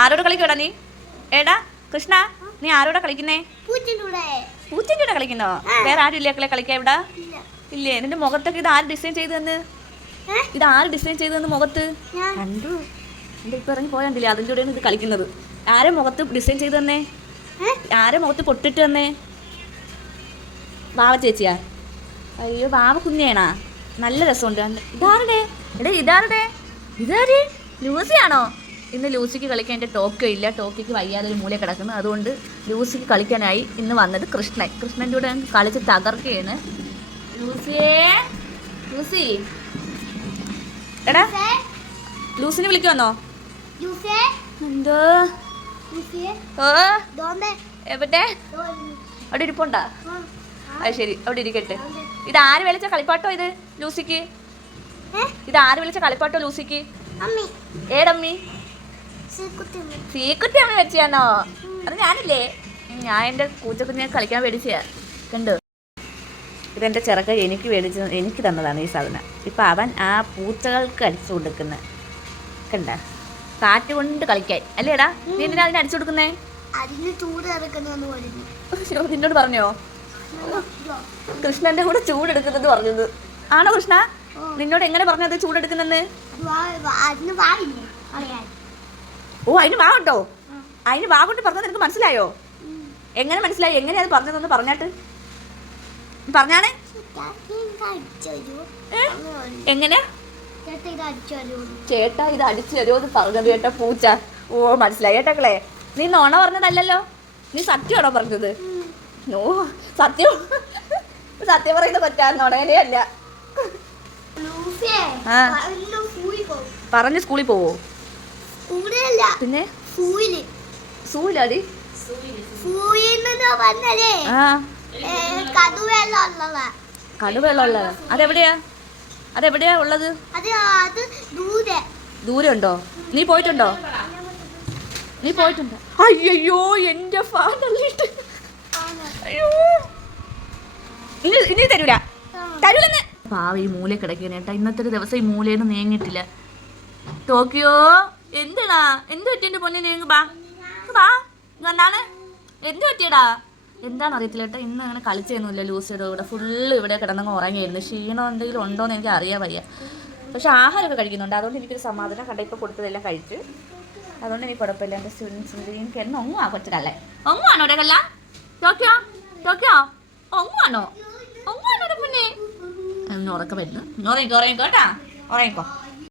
ആരോട് കളിക്കോടാ നീ? ഏടാ കൃഷ്ണ, നീ ആരോടാ കളിക്കുന്നേ? പൂച്ചൻ്റെ കൂടെ കളിക്കുന്നോ? വേറെ ആരും ഇല്ലേ കളിക്കാൻ ഇവിടെ? ഇല്ലേ? നിന്റെ മുഖത്തൊക്കെ ഇത് ആര് ഡിസൈൻ ചെയ്ത് തന്ന്? ഇത് ആര് ഡിസൈൻ ചെയ്ത് തന്ന് മുഖത്ത്? കണ്ടു. എൻ്റെ ഇപ്പം ഇറങ്ങി പോയണ്ടില്ലേ? അതിൻ്റെ കൂടെയാണ് ഇത് കളിക്കുന്നത്. ആരെ മുഖത്ത് ഡിസൈൻ ചെയ്ത് തന്നേ? ആരെ മുഖത്ത് പൊട്ടിട്ട് തന്നേ? ബാവ ചേച്ചിയാ? അയ്യോ, ബാവ കുഞ്ഞേണാ? നല്ല രസമുണ്ട്. ഇതാരുടെ? എടേ ഇതാരുടെ? ഇതാര്? ലൂസിയാണോ? ഇന്ന് ലൂസിക്ക് കളിക്കാൻ എൻ്റെ ടോക്കിയോ ഇല്ല. ടോക്കിക്ക് വയ്യാതെ ഒരു മൂല കിടക്കുന്നു. അതുകൊണ്ട് ലൂസിക്ക് കളിക്കാനായി ഇന്ന് വന്നത് കൃഷ്ണൻ്റെ കൂടെ കളിച്ച് തകർക്കുകയാണ്. ലൂസിയേ, ലൂസി, എടാ ലൂസിനെ വിളിക്കുവന്നോ? എന്തോ? ഓ, എവിടെ? അവിടെ ഇരിപ്പുണ്ടാ? അത് ശരി, അവിടെ ഇരിക്കട്ടെ. ഇത് ആര് വിളിച്ച കളിപ്പാട്ടോ ഇത് ലൂസിക്ക്? ഇത് ആര് വിളിച്ച കളിപ്പാട്ടോ ലൂസിക്ക്? ഏടമ്മി? സീക്കുട്ടി അമ്മ വെച്ചാണോ? അത് ഞാനില്ലേ? ഞാൻ എൻ്റെ പൂച്ചക്കുഞ്ഞെ കളിക്കാൻ മേടിച്ചാ. കണ്ടു, ഇതെൻ്റെ ചെറുക്ക എനിക്ക് തന്നതാണ് ഈ സാധനം. ഇപ്പം അവൻ ആ പൂച്ചകൾക്ക് അടിച്ചു കൊടുക്കുന്നത് കണ്ട, കാറ്റ് കൊണ്ട് കളിക്കാൻ അല്ലേടാ? നീ എന്തിനാ അതിന് അടിച്ചു കൊടുക്കുന്നേ? നിന്നോട് പറഞ്ഞോ കൃഷ്ണന്റെ കൂടെ ചൂടെടുക്കുന്നത് പറഞ്ഞത്? ആണോ കൃഷ്ണ? നിന്നോട് എങ്ങനെ പറഞ്ഞത് ചൂടെടുക്കുന്നെന്ന്? ഓ, അതിന് വാവുണ്ടോ? അതിന് വാവുണ്ട് പറഞ്ഞത് നിനക്ക് മനസ്സിലായോ? എങ്ങനെ മനസ്സിലായി? എങ്ങനെയാ അത് പറഞ്ഞതെന്ന് പറഞ്ഞാട്ട് പറഞ്ഞാണേ. എങ്ങനെ ചേട്ടാ ഇത് അടിച്ചു തരുമോ എന്ന് പറഞ്ഞത് കേട്ടോ പൂച്ച. ഓ, മനസ്സിലായി കേട്ടക്കളെ. നീ നോണ പറഞ്ഞതല്ലല്ലോ, നീ സത്യമാണോ പറഞ്ഞത്? ഓ, സത്യം പറയുന്നത് പറ്റാന്നോണേലേ അല്ല. പറഞ്ഞ് സ്കൂളിൽ പോവോ? പിന്നെ സൂലാടി കടുവെള്ളം അതെവിടെയാ ഉള്ളത്? ദൂരെ ഉണ്ടോ? നീ പോയിട്ടുണ്ടോ? അയ്യോ, എന്റെ ഫാദറിട്ട്. അയ്യോ, ഇനി തരൂലെന്ന്. പാവ ഈ മൂല കിടക്കേട്ടാ. ഇന്നത്തെ ഒരു ദിവസം ഈ മൂലയെന്ന് നീങ്ങിട്ടില്ല. ടോക്കിയോ, എന്തിനാ? എന്ത് പറ്റിന്റെ പൊന്നെ? നീങ്ങ എന്താണ്? എന്ത് പറ്റിയടാ? എന്താണെന്ന് അറിയത്തില്ല കേട്ടോ. ഇന്ന് അങ്ങനെ കളിച്ചൊന്നുമില്ല ലൂസിയുടെ കൂടെ. ഫുള്ള് ഇവിടെ കിടന്നങ്ങ് ഉറങ്ങിയായിരുന്നു. ക്ഷീണം എന്തെങ്കിലും ഉണ്ടോയെന്ന് എനിക്ക് അറിയാൻ വയ്യ. പക്ഷെ ആഹാരമൊക്കെ കഴിക്കുന്നുണ്ട്. അതുകൊണ്ട് എനിക്കൊരു സമാധാനം. കണ്ട ഇപ്പോൾ കൊടുത്തതെല്ലാം കഴിച്ച്. അതുകൊണ്ട് എനിക്ക് കുഴപ്പമില്ല. എൻ്റെ സ്റ്റുഡൻസിൻ്റെ എനിക്ക് എന്ന് ഒങ്ങുവാ കൊച്ചിട്ടല്ലേ? ഒങ്ങുവാണോ ഇടകല്ല? ടോക്കിയോ ഒങ്ങുവാണോ? ഒങ്ങുവാണോ മുന്നേ? ഉറക്കം വരുന്നു. ഉറങ്ങിക്കോ കേട്ടാ, ഉറങ്ങിക്കോ.